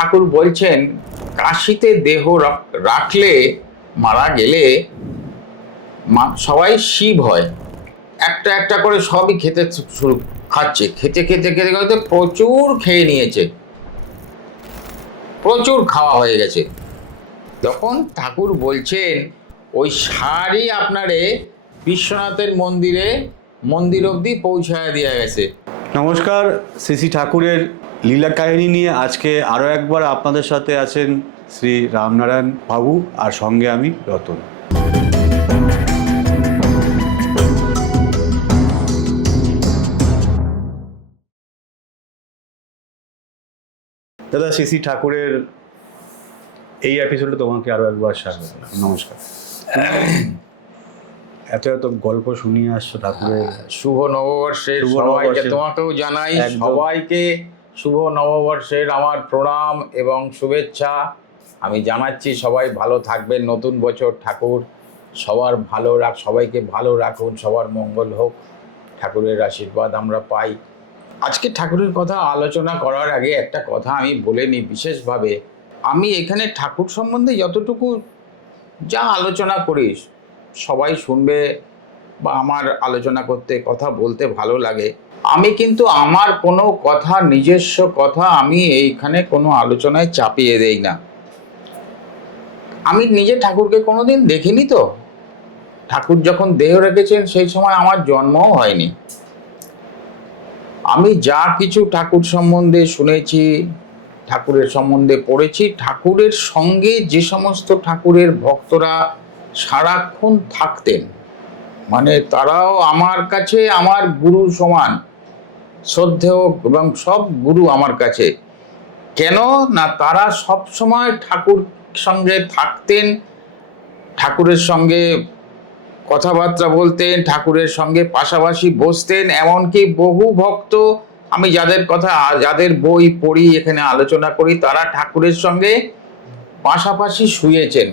ঠাকুর বলছেন কাশিতে দেহ রাখলে মারা গেলে সবাই শিব হয়। একটা একটা করে সবই খেতে শুরু খাচ্ছে, খেতে খেতে খেতে খেতে প্রচুর খেয়ে নিয়েছে, প্রচুর খাওয়া হয়ে গেছে। তখন ঠাকুর বলছেন ওই সারই আপনারে বিশ্বনাথের মন্দির অবধি পৌঁছায় দেওয়া গেছে। নমস্কার, শ্রী ঠাকুরের লীলা কাহিনী নিয়ে আজকে আরও একবার আপনাদের সাথে আছেন শ্রী রামনারায়ণ বাবু আর সঙ্গে আমি রতন। দাদা, শ্রী ঠাকুরের এই এপিসোডে তোমাকে আরও একবার স্বাগত। নমস্কার। এত এত গল্প শুনিয়ে আসছো ঠাকুরের। শুভ নববর্ষের সবাইকে, তোমাকেও জানাই সবাইকে শুভ নববর্ষের আমার প্রণাম এবং শুভেচ্ছা আমি জানাচ্ছি। সবাই ভালো থাকবেন, নতুন বছর ঠাকুর সবার ভালো সবাইকে ভালো রাখুন, সবার মঙ্গল হোক, ঠাকুরের আশীর্বাদ আমরা পাই। আজকে ঠাকুরের কথা আলোচনা করার আগে একটা কথা আমি বলে নিই বিশেষভাবে। আমি এখানে ঠাকুর সম্বন্ধে যতটুকু যা আলোচনা করি সবাই শুনবে বা আমার আলোচনা করতে কথা বলতে ভালো লাগে। আমি কিন্তু আমার কোনো কথা, নিজস্ব কথা আমি এইখানে কোনো আলোচনায় চাপিয়ে দেই না। আমি নিজে ঠাকুরকে কোনোদিন দেখিনি, তো ঠাকুর যখন দেহ রেখেছেন সেই সময় আমার জন্মও হয়নি। আমি যা কিছু ঠাকুর সম্বন্ধে শুনেছি, ঠাকুরের সম্বন্ধে পড়েছি, ঠাকুরের সঙ্গে যে সমস্ত ঠাকুরের ভক্তরা সারাক্ষণ থাকতেন, মানে তারাও আমার কাছে আমার গুরু সমান শ্রদ্ধেয়, এবং সব গুরু আমার কাছে। কেন না, তারা সব সময় ঠাকুর সঙ্গে থাকতেন, ঠাকুরের সঙ্গে কথাবার্তা বলতেন, ঠাকুরের সঙ্গে পাশাপাশি বসতেন। এমনকি বহু ভক্ত আমি যাদের বই পড়ি, এখানে আলোচনা করি, তারা ঠাকুরের সঙ্গে পাশাপাশি শুয়েছেন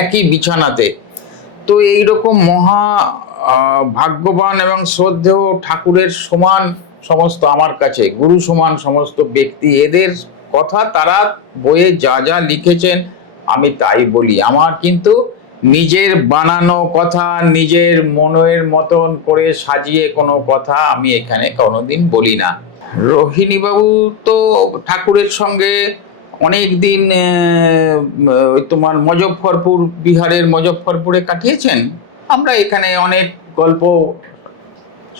একই বিছানাতে। তো এইরকম মহা ভাগ্যবান এবং শ্রদ্ধেয় ঠাকুরের সমান সমস্ত আমার কাছে গুরু সমান সমস্ত ব্যক্তি, এদের কথা তারা বইয়ে যা যা লিখেছেন আমি তাই বলি। আমার কিন্তু নিজের বানানো কথা, নিজের মনের মতন করে সাজিয়ে কোনো কথা আমি এখানে কোনোদিন বলি না। রোহিণীবাবু তো ঠাকুরের সঙ্গে অনেক দিন তোমার মুজফ্ফরপুর, বিহারের মুজফ্ফরপুরে কাটিয়েছেন। আমরা এখানে অনেক গল্প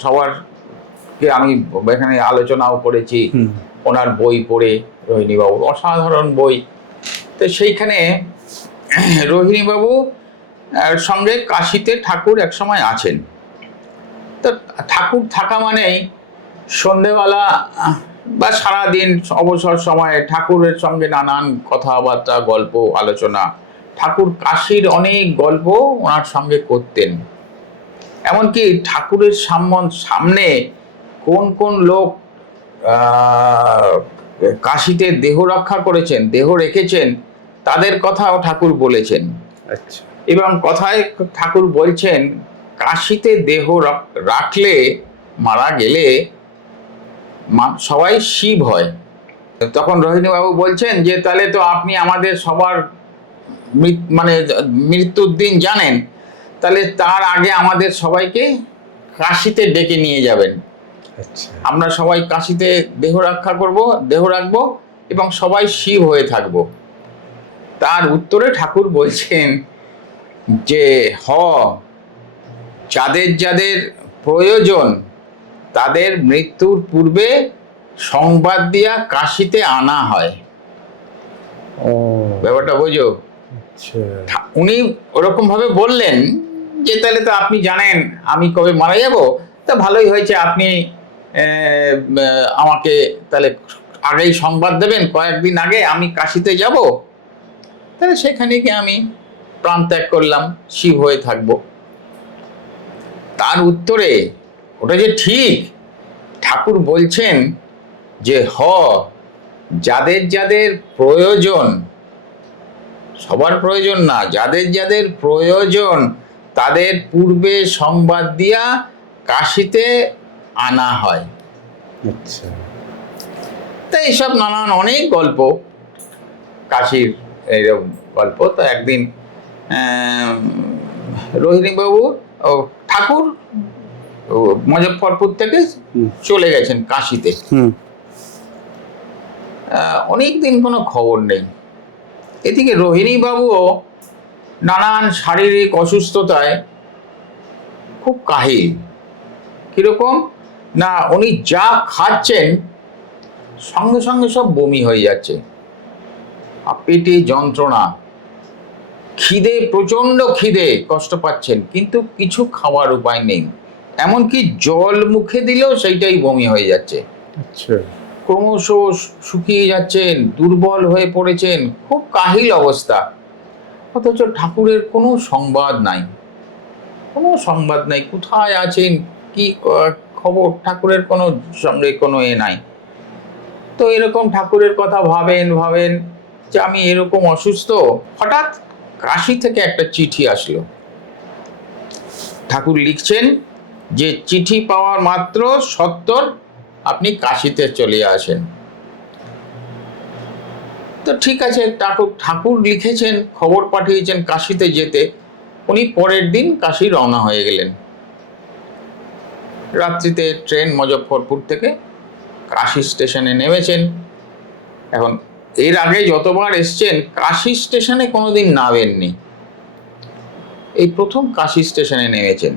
সবারকে আমি এখানে আলোচনাও করেছি ওনার বই পড়ে। রোহিণীবাবুর অসাধারণ বই। তো সেইখানে রোহিণীবাবু সঙ্গে কাশিতে ঠাকুর একসময় আছেন। তো ঠাকুর থাকা মানেই সন্ধেবেলা বা সারাদিন অবসর সময়ে ঠাকুরের সঙ্গে নানান কথাবার্তা, গল্প, আলোচনা। ঠাকুর কাশির অনেক গল্প ওনার সঙ্গে করতেন। এমনকি ঠাকুরের সামনে কোন কোন লোক কাশিতে দেহ রক্ষা করেছেন, দেহ রেখেছেন, তাদের কথাও ঠাকুর বলেছেন। আচ্ছা। এবং কথায় ঠাকুর বলছেন কাশিতে দেহ রাখলে মারা গেলে সবাই শিব হয়। তখন রোহিণীবাবু বলছেন যে তাহলে তো আপনি আমাদের সবার মানে মৃত্যুর দিন জানেন, তাহলে তার আগে আমাদের সবাইকে কাশিতে ডেকে নিয়ে যাবেন। আচ্ছা। আমরা আমরা সবাই কাশিতে দেহ রাখবো এবং সবাই শিব হয়ে থাকব। তার উত্তরে ঠাকুর বলছেন যে যাদের যাদের প্রয়োজন তাদের মৃত্যুর পূর্বে সংবাদ দিয়া কাশিতে আনা হয়। ব্যাপারটা বোঝো? উনি ওরকম ভাবে বললেন যে তাহলে তো আপনি জানেন আমি কবে মারা যাব, তা ভালোই হয়েছে আপনি আমাকে তাহলে আগেই সংবাদ দেবেন, কয়েকদিন আগে আমি কাশিতে যাব, তাহলে সেখানে গিয়ে আমি প্রাণ ত্যাগ করলাম, শিব হয়ে থাকবো। তার উত্তরে ওটা যে ঠিক, ঠাকুর বলছেন যে যাদের যাদের প্রয়োজন, সবার প্রয়োজন না, যাদের যাদের প্রয়োজন তাদের পূর্বে সংবাদ দিয়া কাশিতে আনা হয়। আচ্ছা। তাই এইসব নানান অনেক গল্প কাশির এইরকম গল্প। তো একদিন রোহিণীবাবু ঠাকুর মুজফ্ফরপুর থেকে চলে গেছেন কাশিতে। অনেক দিন কোনো খবর নেই। এদিকে রোহিণীবাবুও নানান শারীরিক অসুস্থতায় খুব কাহিল। কিরকম না, উনি যা খাচ্ছেন সঙ্গে সঙ্গে সব বমি হয়ে যাচ্ছে, পেটে যন্ত্রণা, খিদে, প্রচন্ড খিদে, কষ্ট পাচ্ছেন, কিন্তু কিছু খাওয়ার উপায় নেই। এমনকি জল মুখে দিলেও সেইটাই বমি হয়ে যাচ্ছে। আচ্ছা। ক্রমশ শুকিয়ে যাচ্ছেন, দুর্বল হয়ে পড়েছেন, খুব কাহিল অবস্থা। অথচ ঠাকুরের কোনো সংবাদ নাই, কোনো সংবাদ নাই, কোথায় আছেন, কি খবর, ঠাকুরের কোনো সঙ্গে কোনো নাই। তো এরকম ঠাকুরের কথা ভাবেন যে আমি এরকম অসুস্থ। হঠাৎ কাশি থেকে একটা চিঠি আসলো। ঠাকুর লিখছেন যে চিঠি পাওয়ার মাত্র সত্বর আপনি কাশিতে চলে আসেন। তো ঠিক আছে, ঠাকুর লিখেছেন, খবর পাঠিয়েছেন কাশিতে যেতে। উনি পরের দিন কাশি রওনা হয়ে গেলেন। রাত্রিতে ট্রেন মুজফ্ফরপুর থেকে কাশি স্টেশনে নেমেছেন। এখন এর আগে যতবার এসছেন কাশি স্টেশনে কোনোদিন নামেননি, এই প্রথম কাশি স্টেশনে নেমেছেন।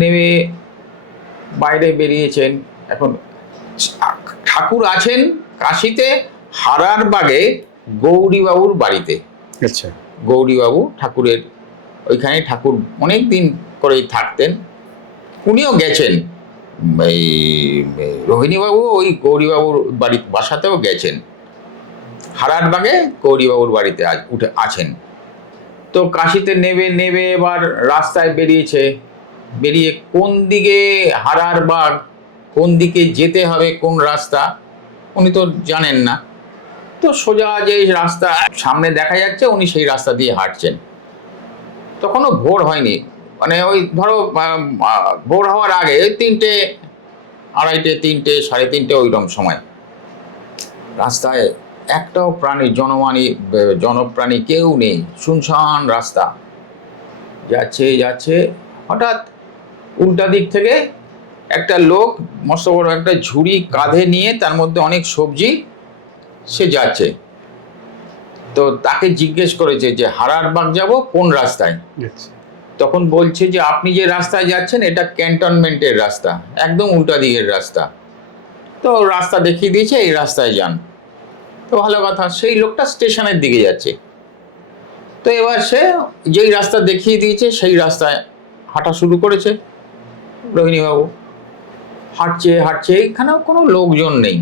নেমে বাইরে বেরিয়েছেন। এখন ঠাকুর আছেন কাশিতে হারারবাগে গৌরীবাবুর বাড়িতে। আচ্ছা। গৌরীবাবু ঠাকুরের ওইখানে, ঠাকুর অনেক দিন করেই থাকতেন। উনিও গেছেন, এই রোহিণীবাবু ওই গৌরীবাবুর বাসাতেও গেছেন। হারারবাগে গৌরীবাবুর বাড়িতে আছেন। তো কাশিতে নেবে এবার রাস্তায় বেরিয়ে কোন দিকে হারারবাগ, কোন দিকে যেতে হবে, কোন রাস্তা উনি তো জানেন না। তো সোজা যে রাস্তা সামনে দেখা যাচ্ছে উনি সেই রাস্তা দিয়ে হাঁটছেন। তখনও ভোর হয়নি, মানে ওই ধরো ভোর হওয়ার আগে 3টে, 2:30, 3টে, 3:30 ওইরকম সময়। রাস্তায় একটাও জনপ্রাণী কেউ নেই, শুনশান রাস্তা। যাচ্ছে হঠাৎ উল্টা দিক থেকে একটা লোক মস্ত বড় একটা ঝুড়ি কাঁধে নিয়ে, তার মধ্যে অনেক সবজি, সে যাচ্ছে। তো তাকে জিজ্ঞেস করেছে যে হারারবাগ যাব কোন রাস্তায়। তখন বলছে যে আপনি যে রাস্তায় যাচ্ছেন এটা ক্যান্টনমেন্টের রাস্তা, একদম উল্টা দিকের রাস্তা। তো রাস্তা দেখিয়ে দিয়েছে, এই রাস্তায় যান। তো ভালো কথা, সেই লোকটা স্টেশনের দিকে যাচ্ছে। তো এবার সে যেই রাস্তা দেখিয়ে দিয়েছে সেই রাস্তায় হাঁটা শুরু করেছে। রোহিণীবাবু হাঁটছে, এইখানেও কোনো লোকজন নেই।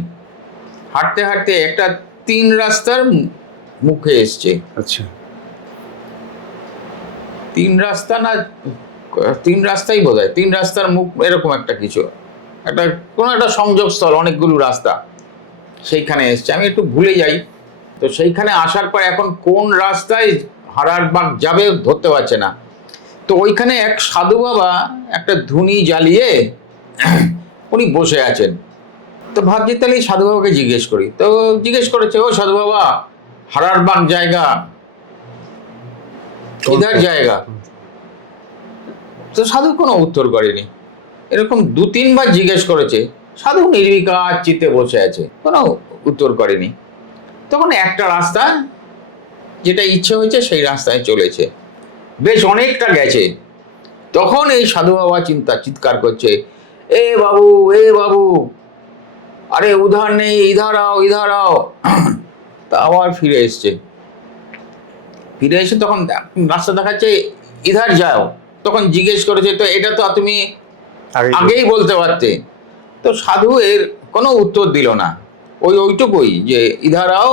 হাঁটতে একটা 3 রাস্তার মুখে এসছে। আচ্ছা। 3 রাস্তা না, 3 রাস্তাই বোধহয়, 3 রাস্তার মুখ এরকম একটা কিছু, কোনো একটা সংযোগস্থল, অনেকগুলো রাস্তা, সেইখানে এসছে। আমি একটু ভুলে যাই। তো সেইখানে আসার পর এখন কোন রাস্তায় হারারবাগ যাবে ধরতে পারছে না। তো ওইখানে এক সাধু বাবা একটা ধুনি জ্বালিয়ে উনি বসে আছেন। তো ভাবছি তাহলে এই সাধু বাবাকে জিজ্ঞেস করি। তো জিজ্ঞেস করেছে, ও সাধু বাবা, হারারবাগ জায়গা কিধার জায়গা? তো সাধু কোনো উত্তর করেনি। এরকম 2-3 বার জিজ্ঞেস করেছে, সাধু নির্বিকার চিত্তে বসে আছে, কোনো উত্তর করেনি। তখন একটা রাস্তা, যেটা ইচ্ছে হয়েছে সেই রাস্তায় চলেছে, বেশ অনেকটা গেছে। তখন এই সাধু বাবা চিৎকার করছে, এ বাবু, আরে উধার নেই, ইধার আও। তা আবার ফিরে এসে তখন রাস্তা দেখাচ্ছে, ইধার যাও। তখন জিজ্ঞেস করেছে, তো এটা তো তুমি আগেই বলতে পারতে। তো সাধু এর কোনো উত্তর দিল না, ওইটুকুই যে ইধার আও,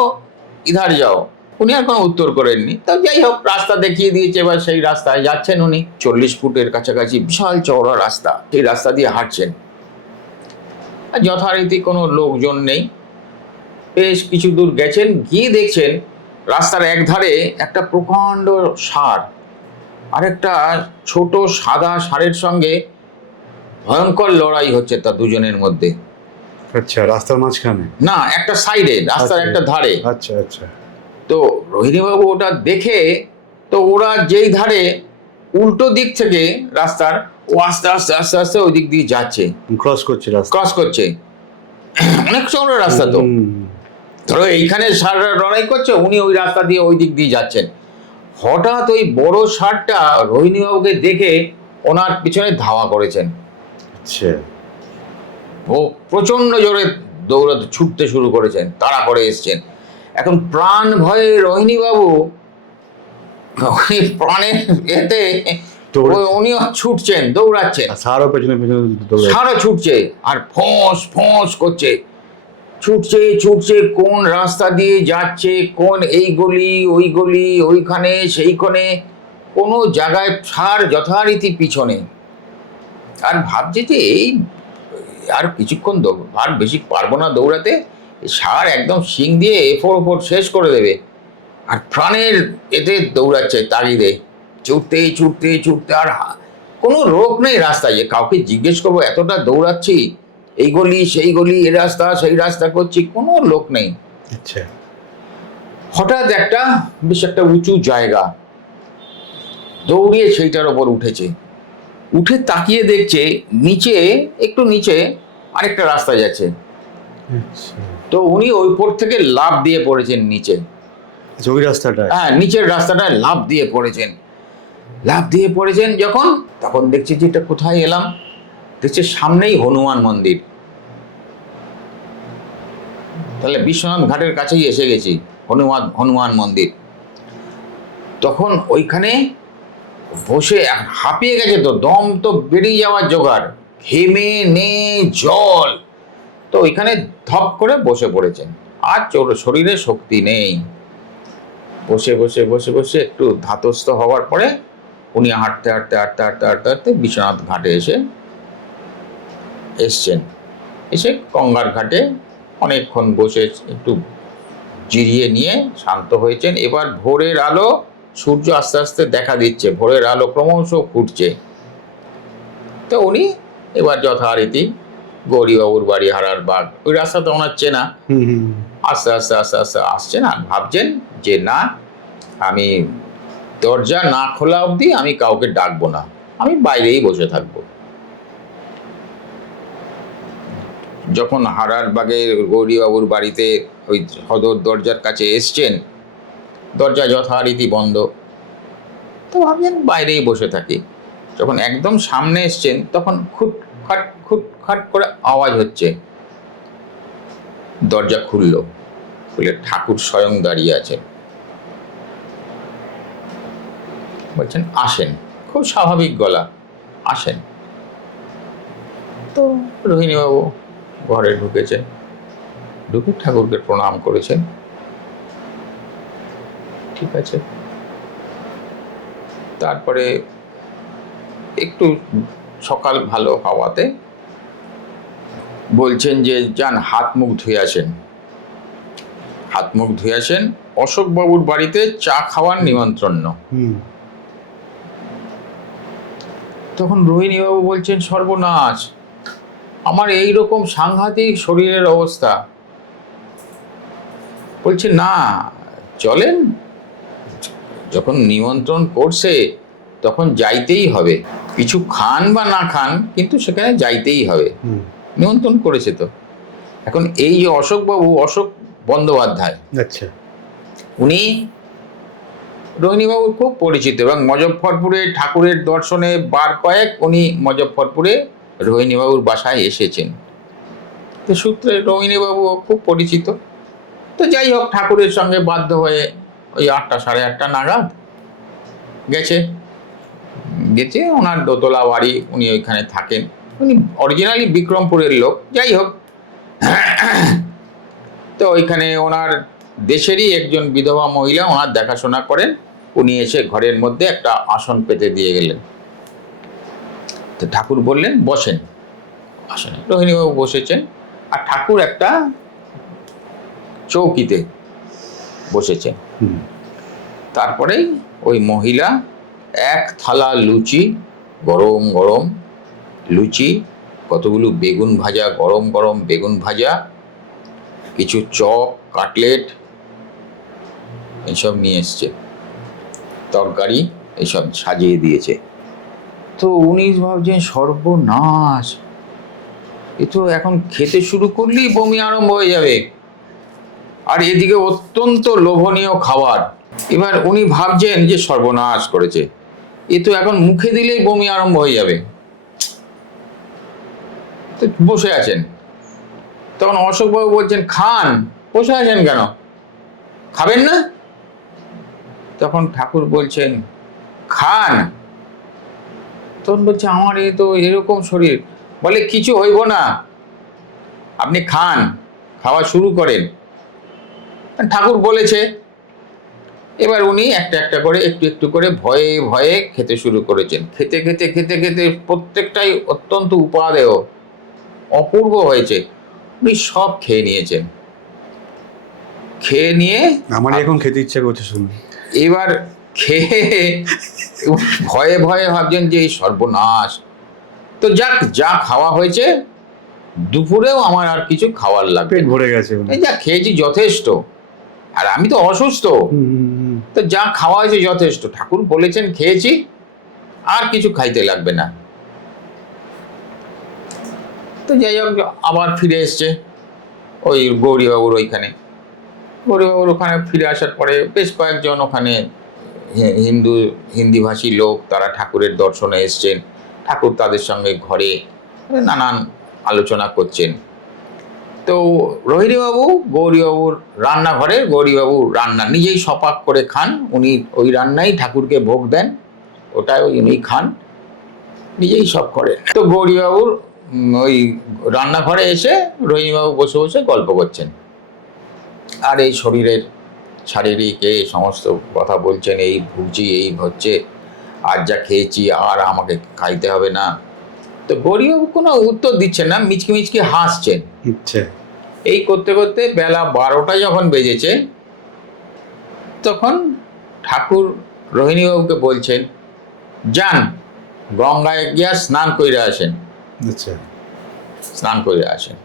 ইধার যাও। উনি আর কোনো উত্তর করেননি। তা যাই হোক, রাস্তা দেখিয়ে দিয়েছে, এবার সেই রাস্তায় যাচ্ছেন উনি। 40 ফুটের কাছাকাছি বিশাল চওড়া রাস্তা, সেই রাস্তা দিয়ে হাঁটছেন। যথারীতি কোনো লোকজন নেই। বেশ কিছু দূর গেছেন, গিয়ে দেখছেন রাস্তার একধারে একটা প্রকাণ্ড ষাঁড় আর একটা ছোট সাদা ষাঁড়ের সঙ্গে ভয়ঙ্কর লড়াই হচ্ছে তা দুজনের মধ্যে। আচ্ছা, রাস্তার মাঝখানে? না, একটা সাইডে, রাস্তার একটা ধারে। আচ্ছা। তো রোহিণীবাবু ওটা দেখে, তো ওরা যেই ধারে উল্টো দিক থেকে রাস্তার, ও আস্তে আস্তে আস্তে আস্তে ওই দিক দিয়ে যাচ্ছে, ক্রস করছে রাস্তা। ক্রস করছে। অনেক চওড়া রাস্তা তো, ধরো এইখানে ষাঁড়রা লড়াই করছে, উনি ওই রাস্তা দিয়ে ওই দিক দিয়ে যাচ্ছেন। হঠাৎ ওই বড় ষাঁড়টা রোহিণীবাবুকে দেখে ওনার পিছনে ধাওয়া করেছেন। আচ্ছা। ও প্রচন্ড জোরে দৌড়াতে ছুটতে শুরু করেছেন, তাড়া করে এসছেন। এখন প্রাণ ভয়ে রোহিণীবাবু উনি প্রাণের এতে উনিও ছুটছেন, দৌড়াচ্ছেন, সারও পেছনে পেছনে দৌড়াচ্ছে। সারও ছুটছে আর ফোঁস ফোঁস করছে, ছুটছে ছুটছে, কোন রাস্তা দিয়ে যাচ্ছে, কোন এই গলি ওই গলি, ওইখানে সেইখানে, কোনো জায়গায় সার যথারীতি পিছনে। আর ভাবছে যে এই আর কিছুক্ষণ আর বেশি পারবো না দৌড়াতে, সার একদম শিং দিয়ে এফোর ওপর শেষ করে দেবে। আর প্রাণের এতে দৌড়াচ্ছে তাগিদে, ছুটতে ছুটতে ছুটতে। আর কোনো রোগ নেই রাস্তায় যে কাউকে জিজ্ঞেস করবো এতটা দৌড়াচ্ছি, এই গলি সেই গলি, এই রাস্তা সেই রাস্তা করছি, কোনো লোক নেই। আচ্ছা। হঠাৎ একটা বেশ একটা উঁচু জায়গা, দৌড়িয়ে সেইটার ওপর উঠেছে। উঠে তাকিয়ে দেখছে নিচে, একটু নিচে আরেকটা রাস্তা যাচ্ছে। তো উনি ওই উপর থেকে লাফ দিয়ে পড়েছেন নিচে। ওই রাস্তাটা? হ্যাঁ, নিচের রাস্তাটায় লাফ দিয়ে পড়েছেন। লাফ দিয়ে পড়েছেন যখন, তখন দেখছি যে এটা কোথায় এলাম, দেখছে সামনেই হনুমান মন্দির। তাহলে বিশ্বনাথ ঘাটের কাছেই এসে গেছি, হনুমান মন্দির। তখন ওইখানে বসে হাঁপিয়ে গেছে, তো দম তো বেরিয়ে যাওয়ার জোগাড়, ঘেমে নে জল, তো ওইখানে ধপ করে বসে পড়েছেন। আর শরীরে শক্তি নেই। বসে বসে বসে বসে একটু ধাতস্থ হওয়ার পরে উনি হাঁটতে হাঁটতে হাঁটতে হাঁটতে হাঁটতে হাঁটতে বিশ্বনাথ ঘাটে এসছেন। এসে গঙ্গার ঘাটে অনেকক্ষণ বসে একটু জিরিয়ে নিয়ে শান্ত হয়েছেন। এবার ভোরের আলো, সূর্য আস্তে আস্তে দেখা দিচ্ছে, ভোরের আলো ক্রমশ ফুটছে। তো উনি এবার যথারীতি গৌরীবাবুর বাড়ি হারার বাগ, ওই রাস্তা তো ওনার চেনা, আস্তে আস্তে আস্তে আস্তে আসছেন। আর ভাবছেন যে না, আমি দরজা না খোলা অবধি আমি কাউকে ডাকবো না, আমি বাইরেই বসে থাকবো। যখন হারার বাগে গৌরীবাবুর বাড়িতে ওই সদর দরজার কাছে এসছেন, দরজা যথারীতি বন্ধ। তো ভাবছেন বাইরেই বসে থাকি। যখন একদম সামনে এসছেন তখন খুটখাট করে আওয়াজ হচ্ছে। দরজা খুলল, খুলে ঠাকুর স্বয়ং দাঁড়িয়ে আছে। বলছেন আসেন, খুব স্বাভাবিক গলা, আসেন। তো রোহিণীবাবু ঘরে ঢুকেছেন, ঢুকে ঠাকুরকে প্রণাম করেছেন। ঠিক আছে। তারপরে একটু সকাল ভালো হাওয়াতে বলছেন যে যান হাত মুখ ধুয়ে আসেন, হাত মুখ ধুয়ে আসেন, অশোকবাবুর বাড়িতে চা খাওয়ার নিমন্ত্রণ। তখন রোহিণীবাবু বলছেন সর্বনাশ, আমার এই রকম সাংঘাতিক শরীরের অবস্থা। বলছে না চলেন, যখন নিমন্ত্রণ করছে তখন যাইতেই হবে, কিছু খান বা না খান কিন্তু সেখানে যাইতেই হবে, নিমন্ত্রণ করেছে তো। এখন এই যে অশোকবাবু, অশোক বন্দ্যোপাধ্যায়, আচ্ছা, উনি রোহিণীবাবুর খুব পরিচিত এবং মজফ্ফরপুরে ঠাকুরের দর্শনে বার কয়েক উনি মজফ্ফরপুরে রোহিণীবাবুর বাসায় এসেছেন। তো সূত্রে রোহিণীবাবুও খুব পরিচিত। তো যাই হোক, ঠাকুরের সঙ্গে বাধ্য হয়ে ওই 8টা সাড়ে 8টা নাগাদ গেছে। ওনার দোতলা বাড়ি, উনি ওইখানে থাকেন। উনি অরিজিনালি বিক্রমপুরের লোক, যাই হোক। তো ওইখানে ওনার দেশেরই একজন বিধবা মহিলা ওনার দেখাশোনা করেন। উনি এসে ঘরের মধ্যে একটা আসন পেতে দিয়ে গেলেন। তো ঠাকুর বললেন বসেন আসেন। রোহিণীবাবু বসেছেন, আর ঠাকুর একটা চৌকিতে বসেছেন। তারপরে ওই মহিলা এক থালা লুচি, গরম গরম লুচি, কতগুলো বেগুন ভাজা, গরম গরম বেগুন ভাজা, কিছু চপ, কাটলেট, এইসব নিয়ে এসছে, তরকারি এইসব সাজিয়ে দিয়েছে। তো উনি ভাবছেন সর্বনাশ, এ তো এখন খেতে শুরু করলেই বমি আরম্ভ হয়ে যাবে, আর এদিকে অত্যন্ত লোভনীয় খাবার। এবার উনি ভাবছেন যে সর্বনাশ করেছে, এ তো এখন মুখে দিলেই বমি আরম্ভ হয়ে যাবে। তো বসে আছেন, তখন অশোকবাবু বলছেন খান। বসে আছেন কেন, খাবেন না? তখন ঠাকুর বলছেন খান। তখন বলছে আমার এ তো এরকম শরীর। বলে কিছু হইব না, আপনি খান, খাওয়া শুরু করেন। ঠাকুর বলেছে। এবার উনি একটা একটা করে একটু একটু করে ভয়ে ভয়ে খেতে শুরু করেছেন। খেতে খেতে খেতে খেতে প্রত্যেকটাই অত্যন্ত উপাদেয়, অপূর্ব হয়েছে। উনি সব খেয়ে নিয়েছেন। খেয়ে নিয়ে আমার এখন খেতে ইচ্ছা করছে শুনুন। এবার খেয়ে ভয়ে ভয়ে ভাবছেন যে এই সর্বনাশ। তো যাক, যা খাওয়া হয়েছে, দুপুরেও আমার আর কিছু খাওয়ার লাগবে পেট না। ভরে গেছে। এই যা খেয়েছি যথেষ্ট, আর আমি তো অসুস্থ, তো যা খাওয়া হয়েছে যথেষ্ট। ঠাকুর বলেছেন খেয়েছি, আর কিছু খাইতে লাগবে না। তো যাই হোক, আবার ফিরে এসছে ওই গৌরীবাবুর ওইখানে। গৌরীবাবুর ওখানে ফিরে আসার পরে বেশ কয়েকজন ওখানে হিন্দিভাষী লোক, তারা ঠাকুরের দর্শনে এসছেন। ঠাকুর তাদের সঙ্গে ঘরে নানান আলোচনা করছেন। তো রোহিণীবাবু গৌরীবাবুর রান্নাঘরে, গৌরীবাবু রান্না নিজেই সপাক করে খান। উনি ওই রান্নাই ঠাকুরকে ভোগ দেন, ওটাই উনি খান, নিজেই সব করে। তো গৌরীবাবুর ওই রান্নাঘরে এসে রোহিণীবাবু বসে বসে গল্প করছেন, আর এই শরীরের শারীরিক এই সমস্ত কথা বলছেন, এই ভুগছি, এই হচ্ছে, আর যা খেয়েছি আর আমাকে খাইতে হবে না। তো গৌরীবাবু কোনো উত্তর দিচ্ছেন না, মিচকি মিচকি হাসছেন। এই করতে করতে বেলা 12টা যখন বেজেছে, তখন ঠাকুর রোহিণীবাবুকে বলছেন যান গঙ্গায় গিয়া স্নান করে আসেন। স্নান করে আসেন।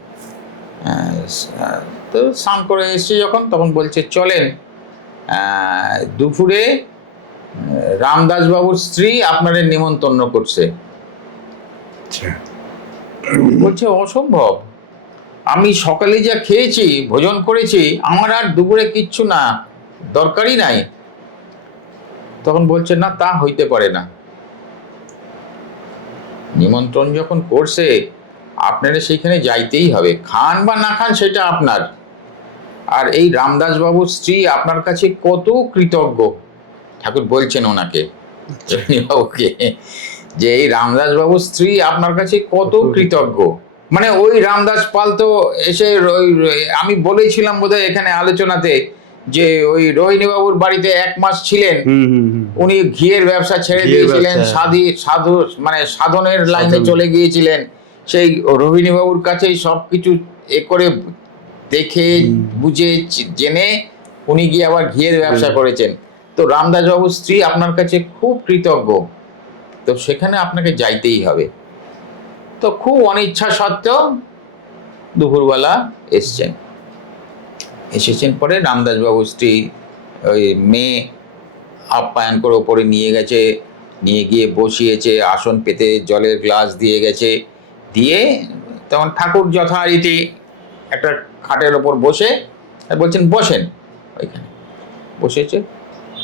তো স্নান করে এসছে যখন, তখন বলছে চলেন, দুপুরে রামদাসবাবুর স্ত্রী আপনাদের নিমন্ত্রণ করছে। বলছে অসম্ভব, আমি সকালে যা খেয়েছি, ভোজন করেছি, আমার আর দুপুরে কিচ্ছু না, দরকারই নাই। তখন বলছে না, তা হইতে পারে না, নিমন্ত্রণ যখন করছে আপনারা সেইখানে যাইতেই হবে, খান বা না খান সেটা আপনার। আর এই রামদাসবাবুর স্ত্রী আপনার কাছে কত কৃতজ্ঞ। ঠাকুর বলছেন ওনাকে, বাবুকে, যে এই রামদাসবাবুর স্ত্রী আপনার কাছে কত কৃতজ্ঞ। মানে ওই রামদাস পাল তো এসে, আমি বলেছিলাম বোধহয় এখানে আলোচনাতে, যে ওই রোহিণীবাবুর বাড়িতে 1 মাস ছিলেন। উনি ঘিয়ের ব্যবসা ছেড়ে দিয়েছিলেন, সাধু মানে সাধনের লাইনে চলে গিয়েছিলেন। সেই রোহিণীবাবুর কাছেই সব কিছু এ করে দেখে বুঝে জেনে উনি গিয়ে আবার ঘিয়ের ব্যবসা করেছেন। তো রামদাসবাবুর স্ত্রী আপনার কাছে খুব কৃতজ্ঞ, তো সেখানে আপনাকে যাইতেই হবে। তো খুব অনিচ্ছা সত্ত্বেও দুপুরবেলা এসেছেন। পরে রামদাসবাবুর স্ত্রী ওই মেয়ে আপ্যায়ন করে ওপরে নিয়ে গেছে, নিয়ে গিয়ে বসিয়েছে, আসন পেতে জলের গ্লাস দিয়ে গেছে। দিয়ে তখন ঠাকুর যথারীতি একটা খাটের ওপর বসে বলছেন বসেন, ওইখানে বসেছে।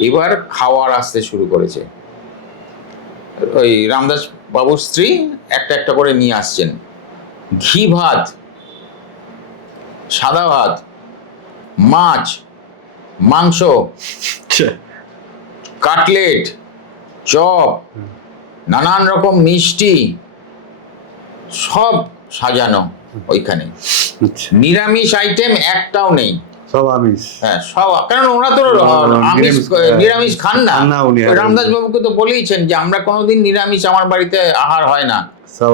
এবার খাওয়ার আসতে শুরু করেছে। ওই রামদাস বাবুর স্ত্রী একটা একটা করে নিয়ে আসছেন, ঘি ভাত, সাদা ভাত, মাছ, মাংস, কাটলেট, চপ, নানান রকম মিষ্টি, সব সাজানো ওইখানে। নিরামিষ আইটেম একটাও নেই, সব আমিষ। হ্যাঁ সব, কারণ ওরা তো নিরামিষ খান না। রামদাস বাবুকে তো বলেইছেন যে আমরা কোনোদিন নিরামিষ, আমার বাড়িতে আহার হয় না, সব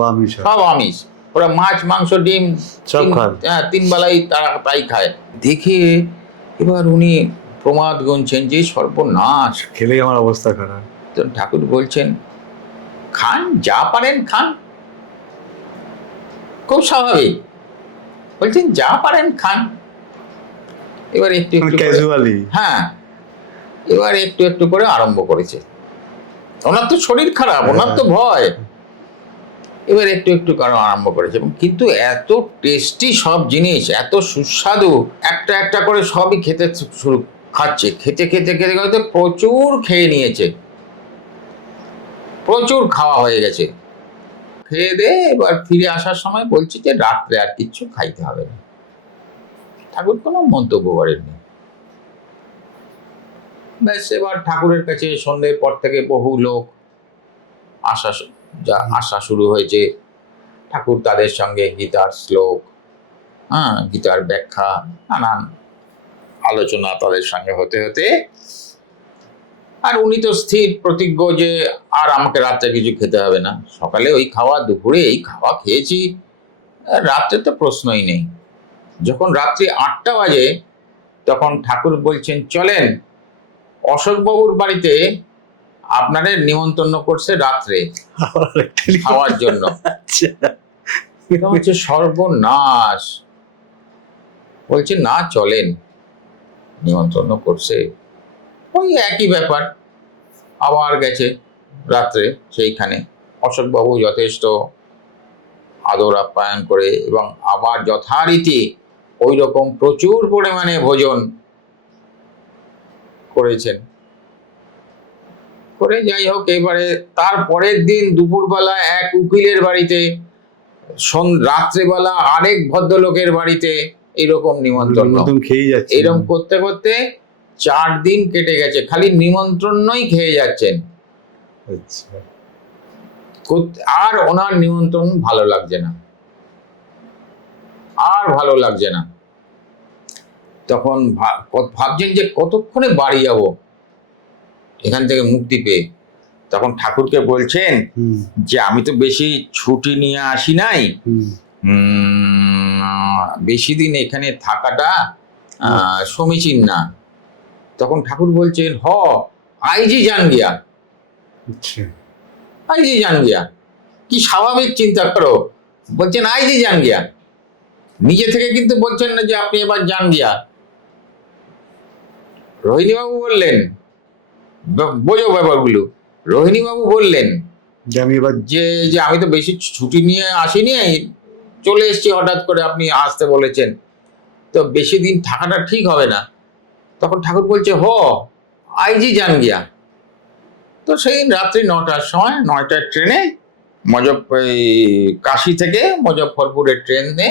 আমিষ। ওরা মাছ, মাংস, ডিম সব খায়, 3 বেলাই তারা তাই খায়। দেখে এবার উনি প্রমাদ গুনছেন যে সর্বনাশ, খেলেই আমার অবস্থা খারাপ। তো ঠাকুর বলছেন খান, যা পারেন খান, খুব স্বাভাবিক। বলছেন যা পারেন খান। এবার একটু ক্যাজুয়ালি, হ্যাঁ এবার একটু একটু করে আরম্ভ করেছে। ওনার তো শরীর খারাপ, ওনার তো ভয়। এবার একটু একটু করে আরম্ভ করেছে, এবং কিন্তু এত টেস্টি সব জিনিস, এত সুস্বাদু, একটা একটা করে সবই খেতে শুরু খাচ্ছে। খেতে খেতে খেতে খেতে প্রচুর খেয়ে নিয়েছে, প্রচুর খাওয়া হয়ে গেছে। খেয়ে দিয়ে এবার ফিরে আসার সময় বলছি যে রাত্রে আর কিচ্ছু খাইতে হবে না। ঠাকুর কোনো মন্তব্য করেননি। ব্যাস, এবার ঠাকুরের কাছে সন্ধ্যের পর থেকে বহু লোক আসা শুরু হয়েছে। ঠাকুর তাদের সঙ্গে গীতার শ্লোক, গীতার ব্যাখ্যা, নানান আলোচনা তাদের সঙ্গে হতে হতে, আর উনি তো স্থির প্রতিজ্ঞ যে আর আমাকে রাত্রে কিছু খেতে হবে না। সকালে ওই খাওয়া, দুপুরে এই খাওয়া খেয়েছি, রাত্রে তো প্রশ্নই নেই। যখন রাত্রি 8টা বাজে তখন ঠাকুর বলছেন, চলেন অশোকবাবুর বাড়িতে আপনাদের নিমন্ত্রণ করছে রাত্রে খাওয়ার জন্য। হচ্ছে সর্বনাশ। বলছে না, চলেন, নিমন্ত্রণ করছে। ওই একই ব্যাপার, আবার গেছে রাত্রে সেইখানে। অশোকবাবু যথেষ্ট আদর আপ্যায়ন করে এবং আবার যথারীতি ওই রকম প্রচুর পরিমাণে ভোজন করেছেন। করে যাই হোক, এবারে তারপরের দিন দুপুরবেলা এক উকিলের বাড়িতে, রাত্রেবেলা আরেক ভদ্রলোকের বাড়িতে, এইরকম নিমন্ত্রণ খেয়ে যাচ্ছে। এরকম করতে করতে 4 দিন কেটে গেছে, খালি নিমন্ত্রণই খেয়ে যাচ্ছেন। আর ওনার নিমন্ত্রণ ভালো লাগছে না, আর ভালো লাগছে না। তখন ভাবছেন যে কতক্ষণে বাড়ি যাব এখান থেকে মুক্তি পেয়ে। তখন ঠাকুরকে বলছেন যে আমি তো বেশি ছুটি নিয়ে আসি নাই, বেশি দিন এখানে থাকাটা সমীচীন না। তখন ঠাকুর বলছেন, আইজি জান গিয়া, আইজি জান গিয়া। কি স্বাভাবিক চিন্তা করো, বলছেন আইজি জান গিয়া। নিজে থেকে কিন্তু বলছেন না যে আপনি এবার জান গিয়া। রোহিণীবাবু বললেন, বোঝো ব্যাপারগুলো, রোহিণীবাবু বললেন যে আমি এবার যে আমি তো বেশি ছুটি নিয়ে আসিনি, চলে এসেছি হঠাৎ করে, আপনি আসতে বলেছেন, তো বেশি দিন থাকাটা ঠিক হবে না। তখন ঠাকুর বলছে, আইজি জান গিয়া। তো সেই রাত্রি 9টার সময়, 9টার ট্রেনে কাশি থেকে মুজফ্ফরপুরের ট্রেনে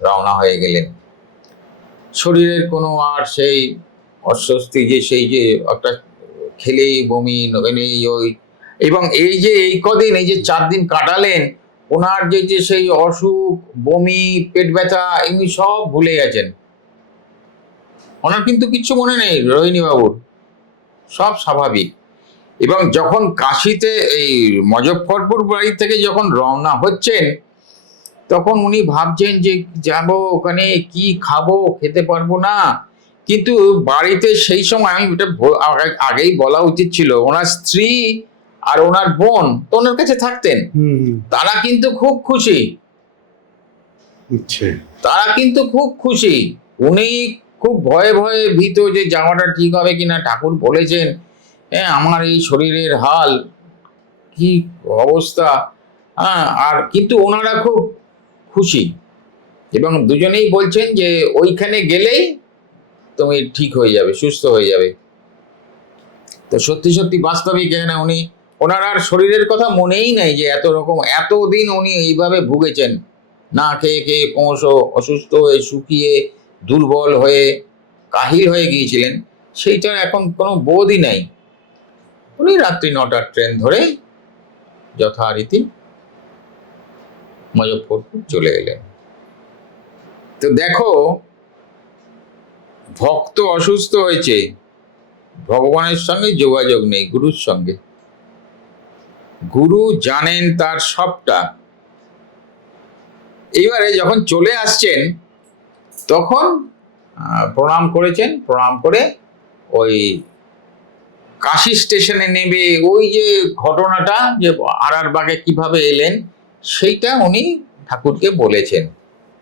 রওনা হয়ে গেলেন। শরীরের কোনো আর সেই অস্বস্তি, যে সেই যে একটা খেলেই বমি নেই ওই, এবং এই যে এই কদিন, এই যে 4 দিন কাটালেন, ওনার যে সেই অসুখ, বমি, পেট ব্যথা, এমনি সব ভুলে গেছেন। ওনার কিন্তু কিচ্ছু মনে নেই রোহিণীবাবুর, সব স্বাভাবিক। এবং যখন কাশিতে এই মুজফ্ফরপুর বাড়ি থেকে যখন রওনা হচ্ছেন, তখন উনি ভাবছেন যে যাব ওখানে, কি খাবো, খেতে পারবো না। কিন্তু বাড়িতে সেই সময়, আমি এটা আগেই বলা উচিত ছিল, ওনার স্ত্রী আর ওনার বোন তো ওনার কাছে থাকতেন। তারা কিন্তু খুব খুশি, তারা কিন্তু খুব খুশি। উনি খুব ভয়ে ভয়ে ভীত যে যাওয়াটা ঠিক হবে কিনা। ঠাকুর বলেছেন, আমার এই শরীরের হাল, কি অবস্থা, আর কিন্তু ওনারা খুব খুশি, এবং দুজনেই বলছেন যে ওইখানে গেলেই তুমি ঠিক হয়ে যাবে, সুস্থ হয়ে যাবে। তো সত্যি সত্যি বাস্তবিক এখানে ওনার আর শরীরের কথা মনেই নাই যে এতদিন উনি এইভাবে ভুগেছেন, না খেয়ে খেয়ে ক্রমশ অসুস্থ হয়ে, শুকিয়ে, দুর্বল হয়ে, কাহিল হয়ে গিয়েছিলেন। সেইটার এখন কোনো বোধই নাই। উনি রাত্রি 9টার ট্রেন ধরে যথারীতি মুজফ্ফরপুর চলে এলেন। তো দেখো, ভক্ত অসুস্থ হয়েছে, ভগবানের সঙ্গে যোগাযোগ নেই, গুরুর সঙ্গে। গুরু জানেন তার সবটা। এইবারে যখন চলে আসছেন, তখন প্রণাম করেছেন, প্রণাম করে ওই কাশি স্টেশনে নেমে ওই যে ঘটনাটা, যে আরারবাগে কিভাবে এলেন, সেইটা উনি ঠাকুরকে বলেছেন।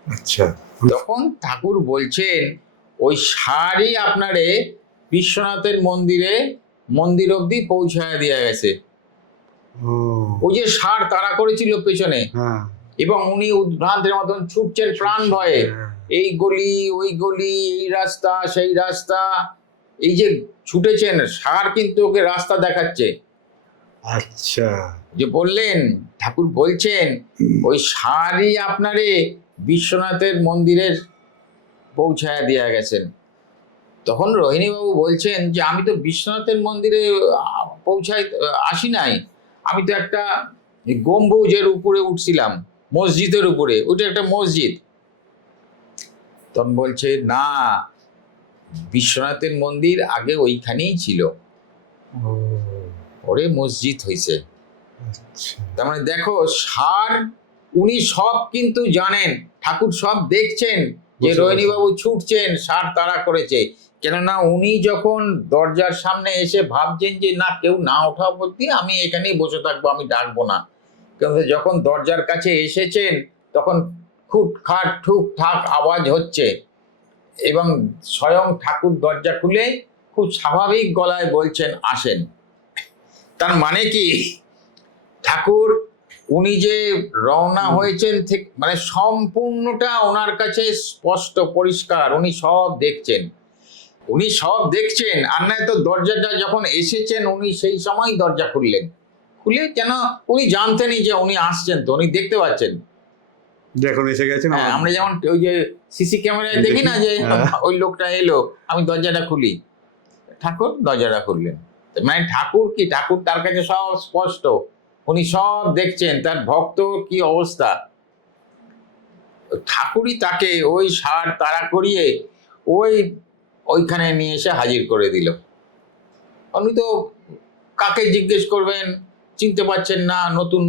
আচ্ছা। তখন ঠাকুর বলছেন, ওই সারই আপনারে বিশ্বনাথের মন্দির অবধি পৌঁছায় দেওয়া গেছে। ওই যে ষাঁড় তাড়া করেছিল পেছনে, এবং উনি উদ্ভ্রান্তের মতন ছুটছেন প্রাণ ভয়ে, এই গলি ওই গলি, এই রাস্তা সেই রাস্তা, এই যে ছুটেছেন, ষাঁড় কিন্তু ওকে রাস্তা দেখাচ্ছে। আচ্ছা, যে বললেন, ঠাকুর বলছেন ওই ষাঁড়ই আপনারে বিশ্বনাথের মন্দিরের পৌঁছায় দেওয়া গেছেন। তখন রোহিণীবাবু বলছেন যে আমি তো বিশ্বনাথের মন্দিরে পৌঁছায় আসি নাই, আমি তো একটা গম্বুজের উপরে উঠছিলাম, মসজিদের উপরে, ওটা একটা মসজিদ। তখন বলছে না, বিশ্বনাথের মন্দির আগে ওইখানেই ছিল, পরে মসজিদ হয়েছে। তার মানে দেখো, ষাঁড় উনি সব কিন্তু জানেন, ঠাকুর সব দেখছেন যে রোহিণীবাবু ছুটছেন, ষাঁড় তাড়া করেছে। কেননা উনি যখন দরজার সামনে এসে ভাবছেন যে না, কেউ না ওঠা অবধি আমি এখানেই বসে থাকবো, আমি ডাকবো না, কিন্তু যখন দরজার কাছে এসেছেন তখন খুব খাট ঠুক ঠাক আওয়াজ হচ্ছে, এবং স্বয়ং ঠাকুর দরজা খুলে খুব স্বাভাবিক গলায় বলছেন আসেন। তার মানে কি, ঠাকুর উনি যে রওনা হয়েছেন মানে সম্পূর্ণটা ওনার কাছে স্পষ্ট পরিষ্কার, উনি সব দেখছেন, উনি সব দেখছেন। আর নয় তো দরজাটা যখন এসেছেন উনি সেই সময় দরজা খুললেন, খুলে কেন উনি জানতেনই যে উনি আসছেন, তো উনি দেখতে পাচ্ছেন যখন এসে গেছেন। আমরা যেমন ওই যে সিসি ক্যামেরায় দেখি না যে ওই লোকটা এলো, আমি দরজাটা খুলি, ঠাকুর দরজাটা খুললেন। মানে ঠাকুর কি, ঠাকুর তার কাছে সব স্পষ্ট, উনি সব দেখছেন তার ভক্ত কি অবস্থা। ঠাকুরই তাকে ওই ষাঁড় তাড়া করিয়ে ওইখানে নিয়ে এসে হাজির করে দিল। উনি তো কাকে জিজ্ঞেস করবেন, চিনতে পারছেন না, নতুন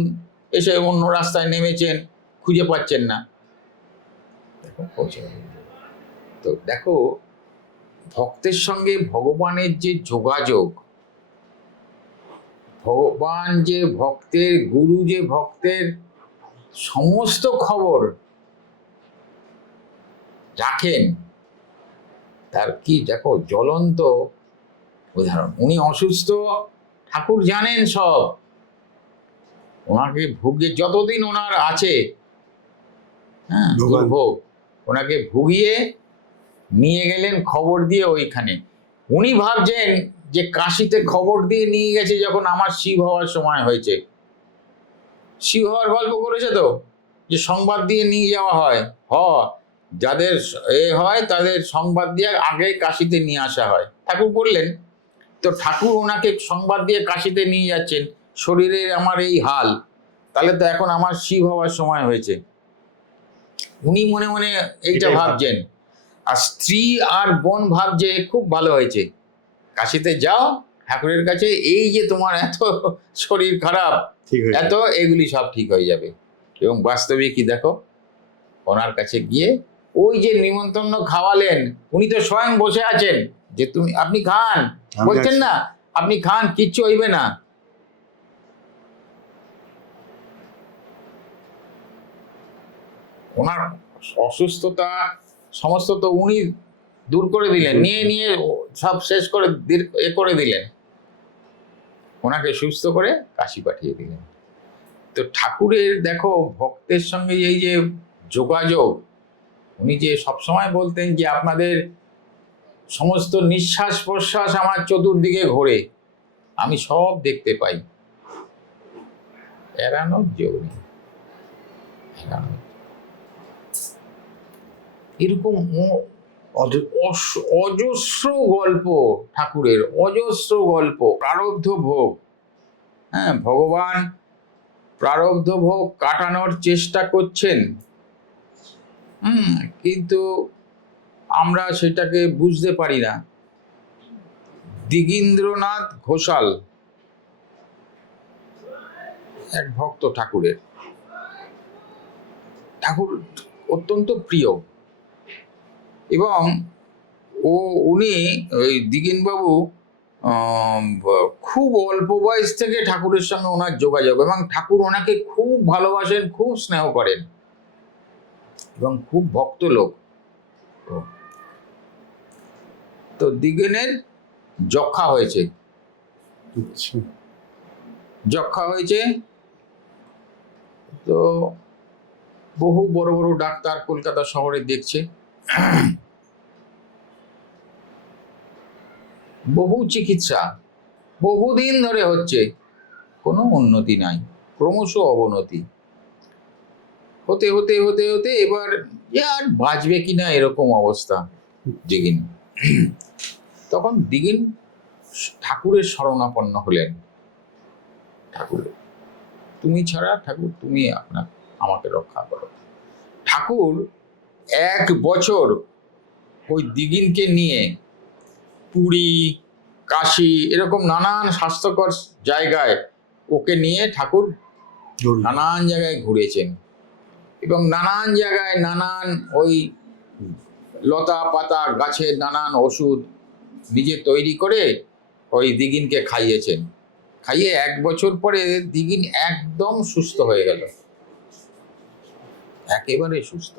এসে অন্য রাস্তায় নেমেছেন, খুঁজে পাচ্ছেন না, তো দেখো ভক্তের সঙ্গে ভগবানের যে যোগাযোগ, ভগবান যে ভক্তের, গুরু যে ভক্তের সমস্ত খবর রাখেন, তার কি দেখো জ্বলন্ত উদাহরণ। উনি অসুস্থ, ঠাকুর জানেন সব, ওনাকে ভুগিয়ে যতদিন ওনার আছে, হ্যাঁ দুর্ভোগ, ওনাকে ভুগিয়ে নিয়ে গেলেন খবর দিয়ে ওইখানে। উনি ভাবছেন যে কাশিতে খবর দিয়ে নিয়ে গেছে যখন আমার শিব হওয়ার সময় হয়েছে। শিব হওয়ার গল্প করেছে তো, যে সংবাদ দিয়ে নিয়ে যাওয়া হয়, যাদের হয় তাদের সংবাদ দিয়ে আগে কাশিতে নিয়ে আসা হয়, ঠাকুর বললেন। তো ঠাকুর ওনাকে সংবাদ দিয়ে কাশিতে নিয়ে যাচ্ছেন, শরীরের আমার এই হাল, তাহলে তো এখন আমার শিব হওয়ার সময় হয়েছে। উনি মনে মনে এইটা ভাবছেন, আর স্ত্রী আর বোন ভাবছে খুব ভালো হয়েছে, কাশিতে যাও ঠাকুরের কাছে, এই যে তোমার এত শরীর খারাপ, এত এগুলি সব ঠিক হয়ে যাবে। এবং বাস্তবে কি দেখো, ওনার কাছে গিয়ে ওই যে নিমন্ত্রণ খাওয়ালেন, উনি তো স্বয়ং বসে আছেন যে আপনি খান, বলছেন না আপনি খান, কিচ্ছু হইবে না। ওনার অসুস্থতা সমস্ত তো উনি দূর করে দিলেন, নিয়ে সব শেষ করে করে দিলেন, ওনাকে সুস্থ করে কাশি পাঠিয়ে দিলেন। তো ঠাকুরের দেখো ভক্তের সঙ্গে এই যে যোগাযোগ, উনি যে সবসময় বলতেন যে আপনাদের সমস্ত নিঃশ্বাস প্রশ্বাস আমার চতুর্দিকে ঘোরে, আমি সব দেখতে পাই, এড়ানোর জো নেই, এরকম অজস্র গল্প ঠাকুরের, অজস্র গল্প। প্রারব্ধ ভোগ, হ্যাঁ ভগবান প্রারব্ধ ভোগ কাটানোর চেষ্টা করছেন, কিন্তু আমরা সেটাকে বুঝতে পারি না। দিগীন্দ্রনাথ ঘোষাল এক ভক্ত ঠাকুরের, ঠাকুর অত্যন্ত প্রিয়, এবং উনি ওই দিগিনবাবু খুব অল্প বয়স থেকে ঠাকুরের সঙ্গে ওনার যোগাযোগ, এবং ঠাকুর ওনাকে খুব ভালোবাসেন, খুব স্নেহ করেন, এবং খুব ভক্ত লোক। তো দিগেনের যক্ষা হয়েছে। আচ্ছা। যক্ষা হয়েছে তো বহু বড় বড় ডাক্তার কলকাতা শহরে দেখছে, বহু চিকিৎসা বহুদিন ধরে হচ্ছে, কোনো উন্নতি নাই, ক্রমশ অবনতি হতে হতে হতে হতে এবার আর বাঁচবে কিনা এরকম অবস্থা দিগিন। তখন দিগিন ঠাকুরের শরণাপন্ন হলেন। ঠাকুর, তুমি ছাড়া ঠাকুর, তুমি আমাকে রক্ষা করো। ঠাকুর 1 বছর ওই দিগিনকে নিয়ে পুরী, কাশী এরকম নানান স্বাস্থ্যকর জায়গায় ওকে নিয়ে ঠাকুর নানান জায়গায় ঘুরেছেন, এবং নানান জায়গায় নানান ওই লতা পাতা গাছের নানান ওষুধ নিজে তৈরি করে ওই দিগিনকে খাইয়েছেন। খাইয়ে 1 বছর পরে দিগিন একদম সুস্থ হয়ে গেল, একেবারে সুস্থ।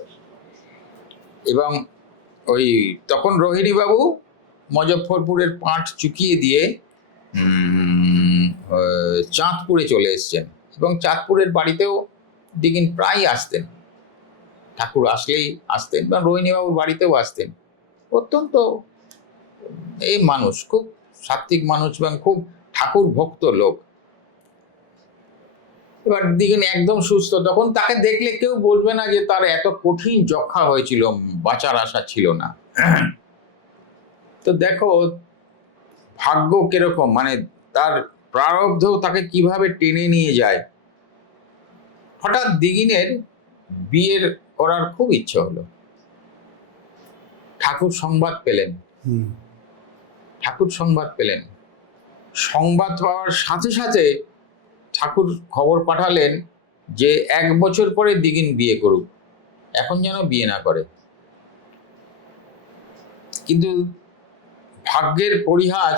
এবং ওই তখন রোহিণী বাবু মুজফ্ফরপুরের পাট চুকিয়ে দিয়ে চাঁদপুরে চলে এসছেন, এবং চাঁদপুরের বাড়িতেও দিগিন প্রায় আসতেন। ঠাকুর আসলেই আসতেন, বা রোহিণীবাবুর বাড়িতেও আসতেন। অত্যন্ত এই মানুষ, খুব সাত্ত্বিক মানুষ এবং খুব ঠাকুর ভক্ত লোক। এবার দিগিন একদম সুস্থ, তখন তাকে দেখলে কেউ বলবে না যে তার এত কঠিন যক্ষা হয়েছিল, বাঁচার আশা ছিল না। তো দেখো ভাগ্য কিরকম, মানে তার প্রারব্ধ তাকে কিভাবে টেনে নিয়ে যায়। হঠাৎ দিগিনের বিয়ের করার খুব ইচ্ছে হলো। ঠাকুর সংবাদ পেলেন। ঠাকুর সংবাদ পেলেন, সংবাদ পাওয়ার সাথে সাথে ঠাকুর খবর পাঠালেন যে 1 বছর পরে দিগিন বিয়ে করুক, এখন যেন বিয়ে না করে। কিন্তু ভাগ্যের পরিহাস,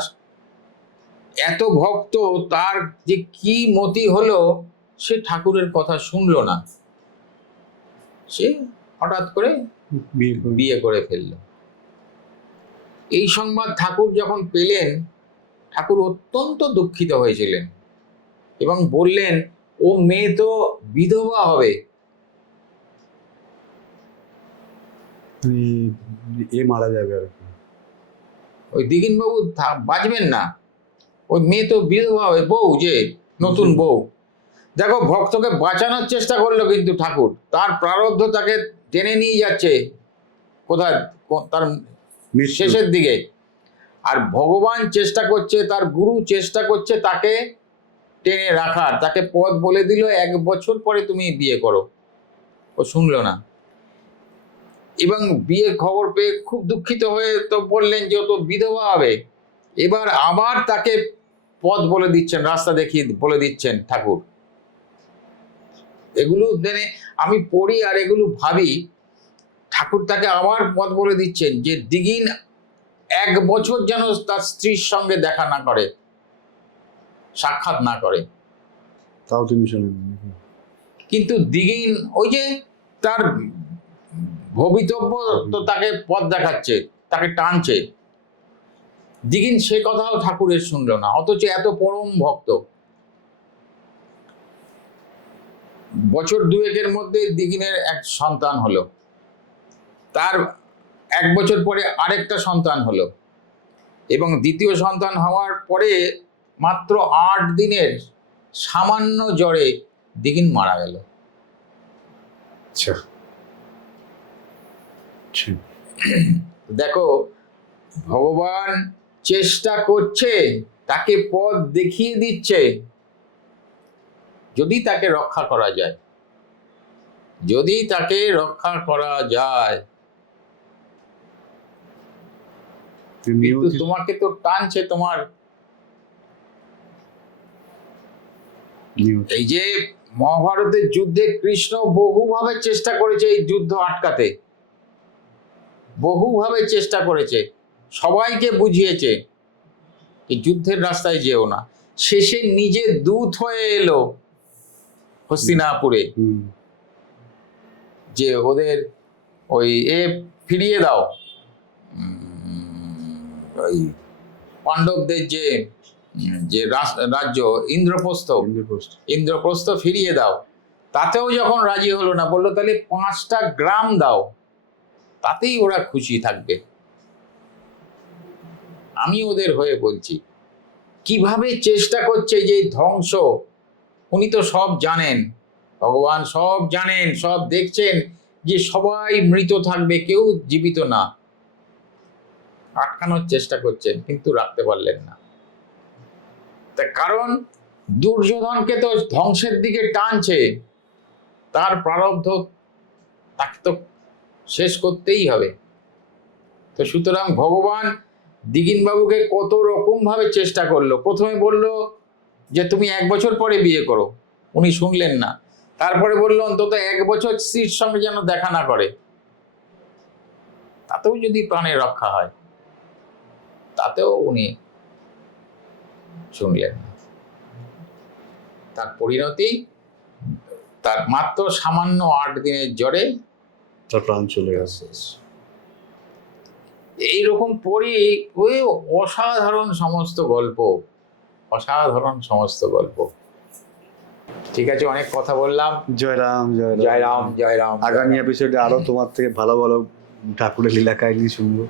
এত ভক্ত, তার যে কি মতি হলো সে ঠাকুরের কথা শুনলো না, সে হঠাৎ করে বিয়ে করে ফেলল। এই সংবাদ ঠাকুর যখন পেলেন, ঠাকুর অত্যন্ত দুঃখিত হয়েছিলেন এবং বললেন, ও মেয়ে তো বিধবা হবে। মারা যাবে আর কি, ওই দিগিন বাবু বাঁচবেন না, ওই মেয়ে তো বিধবা হবে, বউ যে নতুন বউ। দেখো ভক্তকে বাঁচানোর চেষ্টা করলো, কিন্তু ঠাকুর তার প্রারব্ধ তাকে টেনে নিয়ে যাচ্ছে কোথায়, তার শেষের দিকে। আর ভগবান চেষ্টা করছে, তার গুরু চেষ্টা করছে তাকে টেনে রাখার, তাকে পথ বলে দিল 1 বছর পরে তুমি বিয়ে করো। ও শুনলো না, এবং বিয়ের খবর পেয়ে খুব দুঃখিত হয়ে তো বললেন যে ও তো বিধবা হবে। এবার আবার তাকে পথ বলে দিচ্ছেন, রাস্তা দেখিয়ে বলে দিচ্ছেন ঠাকুর। এগুলো মানে আমি পড়ি আর এগুলো ভাবি, ঠাকুর তাকে আবার পথ বলে দিচ্ছেন যে দিগিন 1 বছর যেন তার স্ত্রীর সঙ্গে দেখা না করে, সাক্ষাৎ না করে। তাও তুমি শোনেন। কিন্তু দিগিন ওই যে তার ভবিতব্য তো তাকে পথ দেখাচ্ছে, তাকে টানছে। দিগিন সে কথাও ঠাকুরের শুনল না, অথচ এত পরম ভক্ত। বছর 2-এর মধ্যে দিগিনের এক সন্তান হলো, তার 1 বছর পরে আরেকটা সন্তান হলো, এবং দ্বিতীয় সন্তান হওয়ার পরে মাত্র 8 দিনের সামান্য জ্বরে দিগিন মারা গেল। দেখো ভগবান চেষ্টা করছে, তাকে পথ দেখিয়ে দিচ্ছে, যদি তাকে রক্ষা করা যায়, যদি তাকে রক্ষা করা যায়। কিন্তু তোমাকে তো টানছে তোমার। এই যে মহাভারতের যুদ্ধে কৃষ্ণ বহুভাবে চেষ্টা করেছে এই যুদ্ধ আটকাতে, বহুভাবে চেষ্টা করেছে, সবাইকে বুঝিয়েছে এই যুদ্ধের রাস্তায় যেও না। শেষে নিজে দূত হয়ে এলো হস্তিনাপুরে, যে ওদের ওই ফিরিয়ে দাও, ওই পাণ্ডবদের যে যে রাজ্য ইন্দ্রপ্রস্থ, ইন্দ্রপ্রস্থ ফিরিয়ে দাও, তাতেও যখন রাজি হলো না, বললো তাহলে 5টা গ্রাম দাও, তাতেই ওরা খুশি থাকবে। আমি ওদের হয়ে বলছি কিভাবে চেষ্টা করছে যে ধ্বংস। উনি তো সব জানেন, ভগবান সব জানেন, সব দেখছেন যে সবাই মৃত থাকবে, কেউ জীবিত না। আটকানোর চেষ্টা করছেন কিন্তু রাখতে পারলেন না। তার কারণ দুর্যোধনকে তো ধ্বংসের দিকে টানছে, তার প্রারব্ধ তাকে তো শেষ করতেই হবে। তো সুতরাং ভগবান দিগিনবাবুকে কত রকম ভাবে চেষ্টা করলো। প্রথমে বলল যে তুমি 1 বছর পরে বিয়ে করো, উনি শুনলেন না। তারপরে বললো অন্তত 1 বছর স্ত্রীর সঙ্গে যেন দেখা না করে, তাতেও যদি প্রাণের রক্ষা হয়, তাতেও উনি শুনলেন না। তার পরিণতি, তার মাত্র সামান্য 8 দিনের জ্বরে তার প্রাণ চলে গেছে। এইরকম পড়ি ওই অসাধারণ সমস্ত গল্প, অসাধারণ সমস্ত গল্প। ঠিক আছে, অনেক কথা বললাম। জয় রাম, জয় রাম, জয় রাম, জয় রাম। আগামী এপিসোডে আরো তোমার থেকে ভালো ভালো ঠাকুরের লীলা কাহিনী শুনবো।